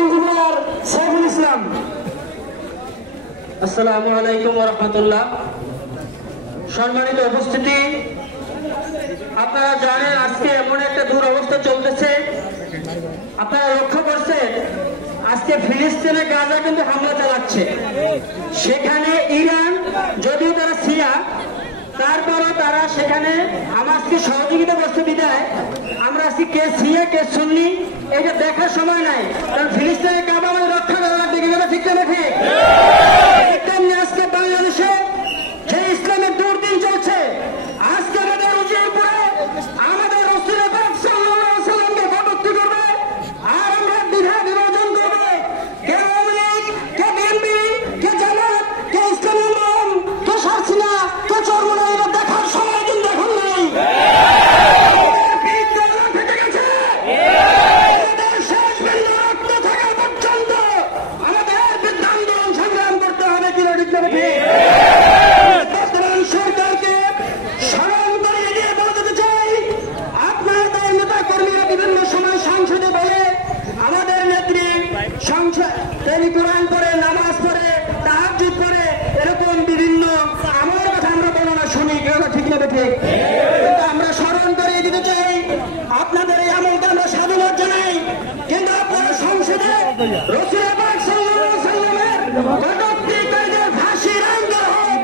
Engineer Saiful Islam. আসসালামু আলাইকুম ওয়া রাহমাতুল্লাহ। সম্মানিত উপস্থিতি, আপনারা জানেন আজকে এমন একটা দুরবস্থা চলতেছে। আপনারা লক্ষ্য করছেন আজকে ফিলিস্তিনে গাজা কিন্তু হামলা চালাচ্ছে। সেখানে ইরান যদিও তারা সিয়া, তারপরও তারা সেখানে হামাসকে সহযোগিতা করছে বিদায় আমরা আজকে কে সিয়া কে সুন্নি এটা দেখার সময় নাই। কারণ ফিলিস্তিনের কাবা আমাদের রক্ষা করা লাগবে, কিভাবে ঠিক না ঠিক? আজকে বাংলাদেশে যে ইসলামের দুর্দিন চলছে, আজকে আমাদের উজিরপুরে আমাদের রাসূল পাক সাল্লাল্লাহু আলাইহি ওয়াসাল্লামকে কটূক্তি করবে আর আমরা বিভেদ বিভাজন করবে। কে আওয়ামী লীগ, কে বিএনপি, কে জামাত, কে ইসলামী আন্দোলন, কে শাসিনা, কে চরমোনা, এটা দেখার সময় কিন্তু এখন নেই। শেষ বিন্দু রক্ত থাকা পর্যন্ত আমাদের বিরুদ্ধে আন্দোলন সংগ্রাম করতে হবে, কিনা ঠিক না ঠিক? বর্তমান সরকারকে স্মরণ করিয়ে দিয়ে বলতে চাই, আপনার দল নেতা কর্মীরা বিভিন্ন সময় সংসদে বলে আমাদের নেত্রী তিনি কোরআন পড়ে, নামাজ পড়ে, তাহাজ্জুদ পড়ে, এরকম বিভিন্ন আমার কথা আমরা বর্ণনা শুনি, কেন ঠিক না ঠিক? কিন্তু আমরা স্মরণ করিয়ে দিতে চাই আপনাদের এই আমলকে আমরা সাধুবাদ জানাই। কিন্তু আপনারা সংসদে রাসূল পাক সাল্লাল্লাহু আলাইহি ওয়াসাল্লামের কটূক্তিকারীদের ফাঁসির আইন দেওয়া হোক,